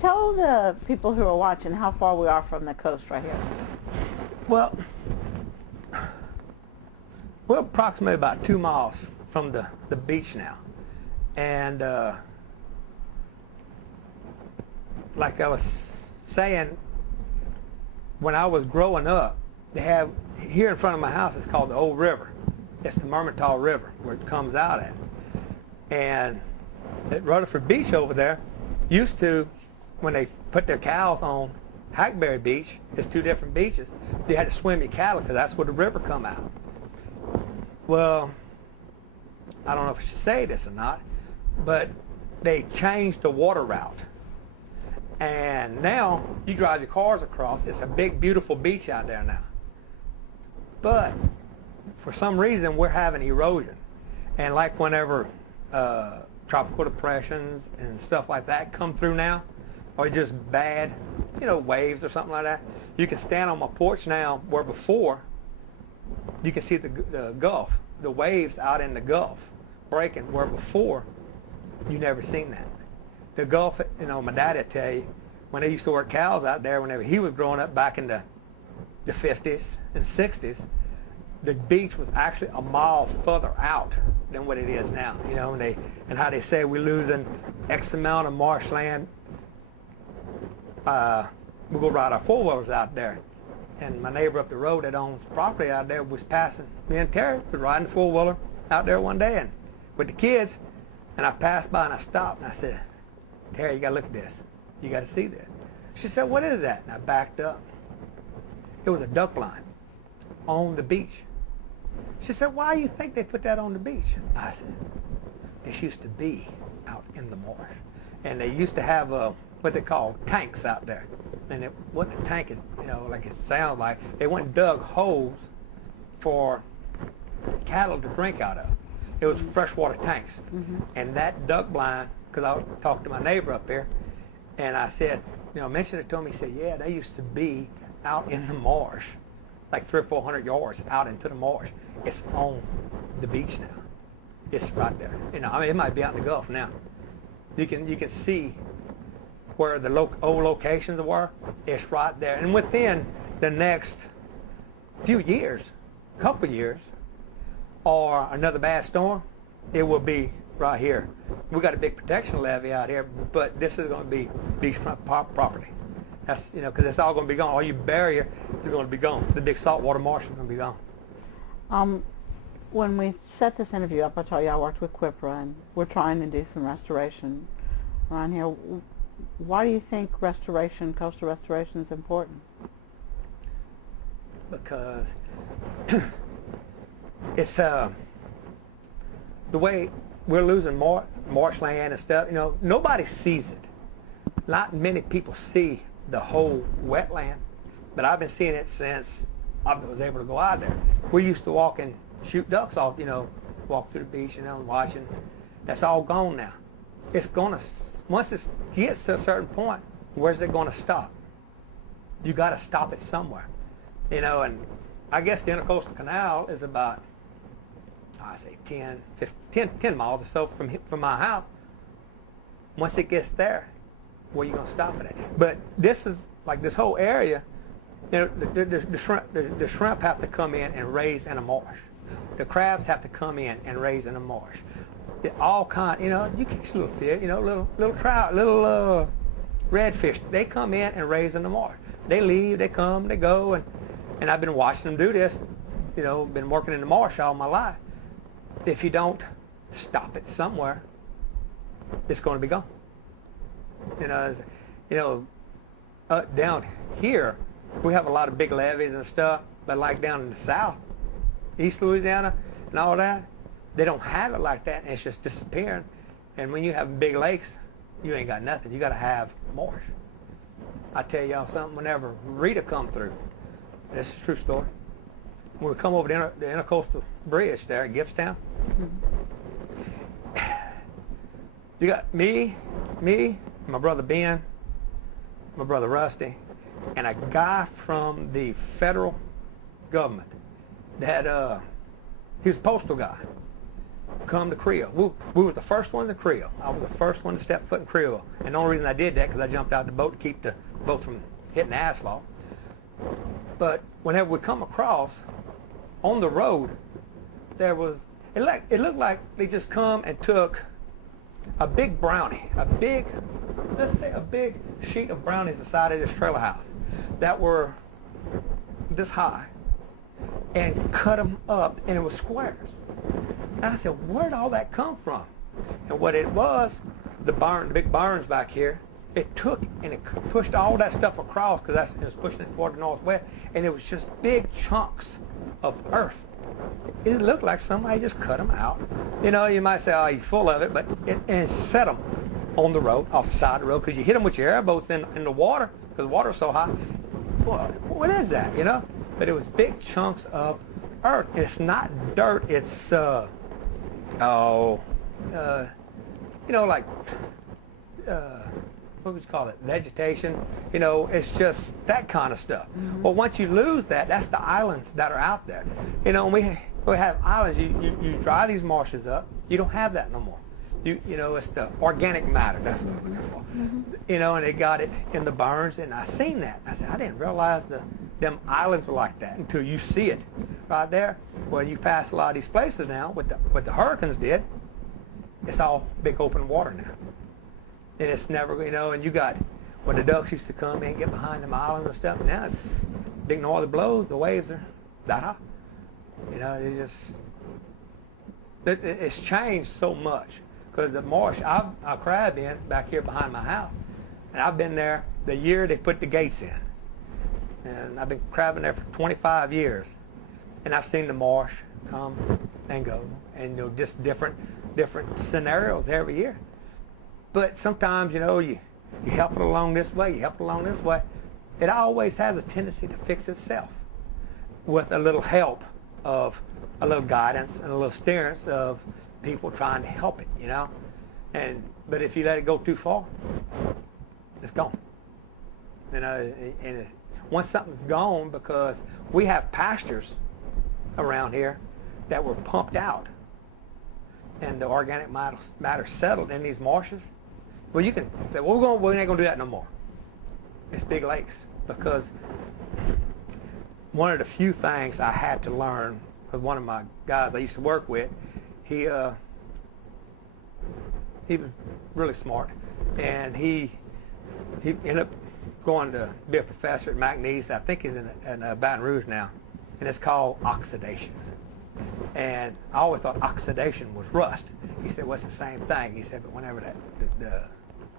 Tell the people who are watching how far we are from the coast right here. Well, we're approximately about 2 miles from the beach now. And like I was saying, when I was growing up, they have, here in front of my house, it's called the Old River. It's the Mermentau River where it comes out at. And at Rutherford Beach over there, used to, when they put their cows on Hackberry Beach, it's two different beaches, you had to swim your cattle because that's where the river come out. Well, I don't know if I should say this or not, but they changed the water route. And now you drive your cars across, it's a big, beautiful beach out there now. But for some reason, we're having erosion. And like whenever tropical depressions and stuff like that come through now, or just bad, waves or something like that, you can stand on my porch now where before you can see the Gulf, the waves out in the Gulf breaking, where before you never seen that. The Gulf, my dad would tell you, when they used to work cows out there, whenever he was growing up back in the 50s and 60s, the beach was actually a mile further out than what it is now, and how they say we're losing X amount of marshland. We go ride our four-wheelers out there, and my neighbor up the road that owns property out there was passing. Me and Terry was riding the four-wheeler out there one day and with the kids, and I passed by and I stopped and I said, "Terry, you got to look at this. You got to see this." She said, "What is that?" And I backed up. It was a duck blind on the beach. She said, "Why do you think they put that on the beach?" I said, "This used to be out in the marsh, and they used to have what they call tanks out there, and it wasn't a tank, like it sounds like. They went and dug holes for cattle to drink out of. It was freshwater tanks, and that duck blind, because I talked to my neighbor up there, and I said, mentioned it to him. He said, "Yeah, they used to be out in the marsh, like 300 or 400 yards out into the marsh. It's on the beach now. It's right there. It might be out in the Gulf now. You can see where the old locations were. It's right there. And within the next few years, couple years, or another bad storm, it will be right here. We got a big protection levee out here, but this is going to be beachfront property. That's because it's all going to be gone. All your barrier is going to be gone. The big saltwater marsh is going to be gone." When we set this interview up, I told you I worked with Quipra, and we're trying to do some restoration around here. Why do you think coastal restoration is important? Because it's the way we're losing marshland and stuff. Nobody sees it. Not many people see the whole wetland, but I've been seeing it since I was able to go out there. We used to walk and shoot ducks off, walk through the beach, and watching. That's all gone now. It's gonna, once it gets to a certain point, where's it gonna stop? You gotta stop it somewhere, and I guess the Intercoastal Canal is about, I say 10 miles or so from my house. Once it gets there, where you gonna stop it at? But this is like this whole area. The shrimp have to come in and raise in a marsh. The crabs have to come in and raise in a marsh. All kind, you catch little fish, little trout, little redfish. They come in and raise in the marsh. They leave, they come, they go, and I've been watching them do this. Been working in the marsh all my life. If you don't stop it somewhere, it's going to be gone. Down here, we have a lot of big levees and stuff, but like down in the south, East Louisiana and all that, they don't have it like that, and it's just disappearing. And when you have big lakes, you ain't got nothing. You got to have marsh. I tell y'all something, whenever Rita come through, this is a true story, when we come over the Intercoastal Bridge there at Gibbstown, you got me, my brother Ben, my brother Rusty, and a guy from the federal government that he was a postal guy, come to Creole. We were the first ones in Creole. I was the first one to step foot in Creole. And the only reason I did that because I jumped out the boat to keep the boat from hitting the asphalt. But whenever we come across, on the road, it looked like they just come and took a big brownie, let's say a big sheet of brownies the size of this trailer house that were this high and cut them up, and it was squares. And I said, where'd all that come from? And what it was, the big barns back here, it took and it pushed all that stuff across because it was pushing it toward the northwest, and it was just big chunks of earth. It looked like somebody just cut them out. You know, you might say, oh, you're full of it, but it set them on the road, off the side of the road, because you hit them with your airboats in the water, because the water was so high. Well, what is that, you know? But it was big chunks of earth. And it's not dirt, it's, you know, like, what would you call it, vegetation, you know, it's just that kind of stuff. Mm-hmm. Well, once you lose that, that's the islands that are out there. You know, we have islands, you dry these marshes up, you don't have that no more. You know, it's the organic matter, that's what I'm looking for. Mm-hmm. You know, and they got it in the barns, and I seen that. I said, I didn't realize them islands were like that until you see it right there. Well, you pass a lot of these places now, what the hurricanes did, it's all big open water now. And it's never, you know, and you got, when the ducks used to come in and get behind them islands and stuff, now it's big norther blows, the waves are that high. You know, it's changed so much. Because the marsh I crab in back here behind my house, and I've been there the year they put the gates in. And I've been crabbing there for 25 years. And I've seen the marsh come and go, and you know, just different scenarios every year. But sometimes, you know, you help it along this way, you help it along this way. It always has a tendency to fix itself with a little help of a little guidance and a little steering of people trying to help it, you know. But if you let it go too far, it's gone. You know, and once something's gone, because we have pastures around here that were pumped out, and the organic matter settled in these marshes. Well, you can say, well, we ain't gonna do that no more. It's big lakes, because one of the few things I had to learn, because one of my guys I used to work with, he was really smart, and he ended up going to be a professor at McNeese. I think he's in Baton Rouge now, and it's called oxidation. And I always thought oxidation was rust. He said, well, it's the same thing. He said, but whenever the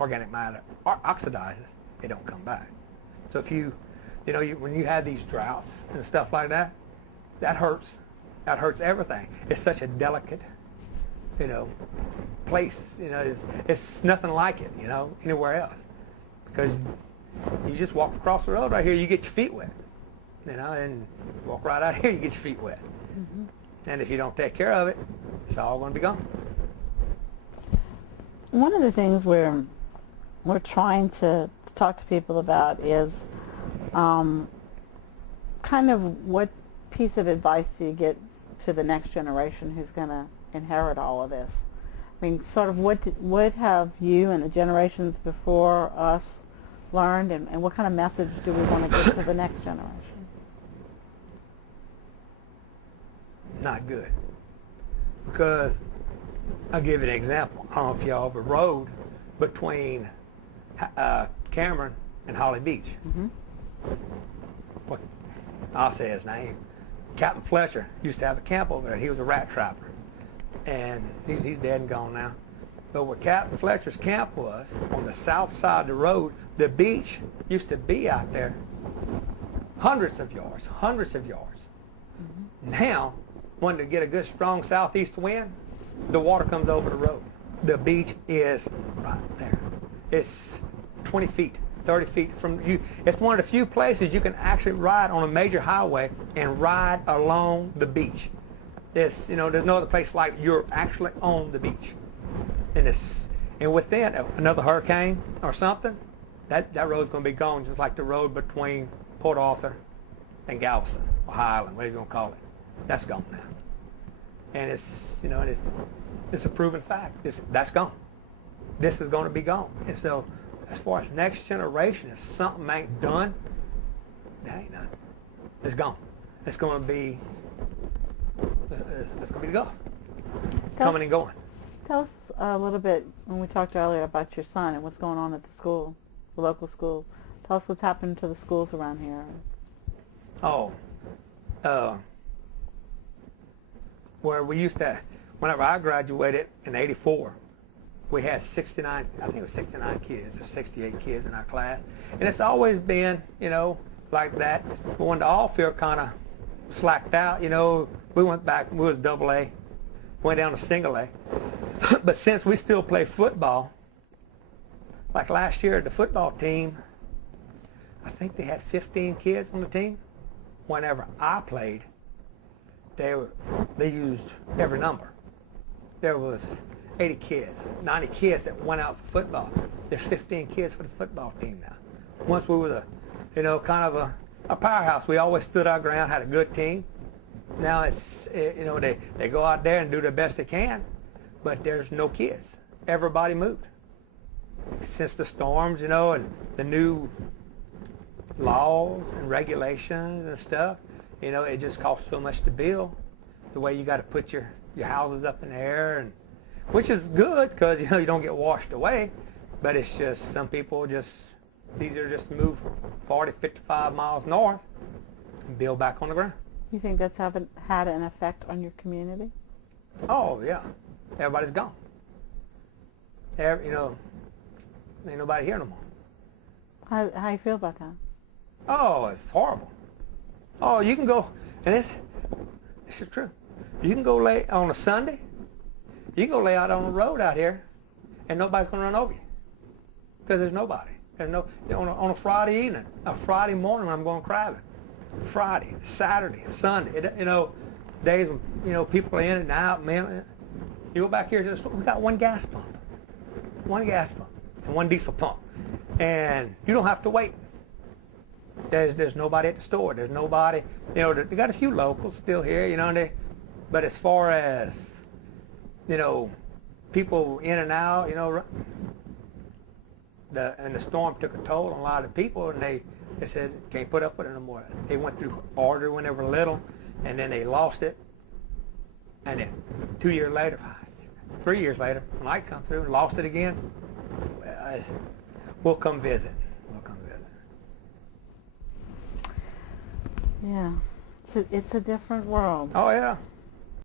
organic matter oxidizes, it don't come back. So if when you have these droughts and stuff like that, that hurts. That hurts everything. It's such a delicate, you know, place. You know, it's nothing like it, you know, anywhere else. Because you just walk across the road right here, you get your feet wet. You know, and walk right out here, you get your feet wet. Mm-hmm. And if you don't take care of it, it's all going to be gone. One of the things we're trying to talk to people about is kind of what piece of advice do you get to the next generation who's going to inherit all of this? I mean, sort of what have you and the generations before us learned, and what kind of message do we want to give to the next generation? Not good. Because I'll give you an example. I don't know if y'all ever rode between Cameron and Holly Beach. Mm-hmm. What, I'll say his name. Captain Fletcher used to have a camp over there. He was a rat trapper. And he's dead and gone now. But where Captain Fletcher's camp was, on the south side of the road, the beach used to be out there hundreds of yards. Mm-hmm. Now, when to get a good strong southeast wind, the water comes over the road. The beach is right there. It's 20 feet, 30 feet from you. It's one of the few places you can actually ride on a major highway and ride along the beach. There's no other place like you're actually on the beach. And within another hurricane or something, that road's going to be gone, just like the road between Port Arthur and Galveston or Highland, whatever you want to call it. That's gone now. And It's a proven fact. That's gone. This is going to be gone. And so, as far as next generation, if something ain't done, that ain't done. It's gone. It's going to be. It's going to be the Gulf. Coming and going. Tell us a little bit, when we talked earlier about your son and what's going on at the school, the local school. Tell us what's happened to the schools around here. Oh, where we used to, whenever I graduated in '84, we had 69, I think it was 69 kids or 68 kids in our class. And it's always been, like that. But when the all field kind of slacked out, we went back, we was double A, went down to single A. But since we still play football, like last year, the football team, I think they had 15 kids on the team. Whenever I played, they used every number. There was 80 kids, 90 kids that went out for football. There's 15 kids for the football team now. Once we were kind of a powerhouse. We always stood our ground, had a good team. Now it's, they go out there and do the best they can, but there's no kids. Everybody moved. Since the storms, and the new laws and regulations and stuff, it just costs so much to build. The way you got to put your houses up in the air, and which is good because you don't get washed away, but it's just some people it's easier just to move 40, 55 miles north and build back on the ground. You think that's had an effect on your community? Oh yeah, everybody's gone. Ain't nobody here no more. How you feel about that? Oh, it's horrible. Oh, you can go, and this is true. You can go lay on a Sunday. You can go lay out on the road out here, and nobody's going to run over you because there's nobody. There's no on a Friday evening, a Friday morning when I'm going crabbing. Friday, Saturday, Sunday. Days when people are in and out. Man, you go back here to the store. We got one gas pump, and one diesel pump, and you don't have to wait. There's nobody at the store. There's nobody. They got a few locals still here. But as far as people in and out, the storm took a toll on a lot of people, and they said can't put up with it no more. They went through order when they were little, and then they lost it, and then 2 years later, 3 years later, when I come through and lost it again, well, we'll come visit. Yeah, it's a different world. Oh yeah.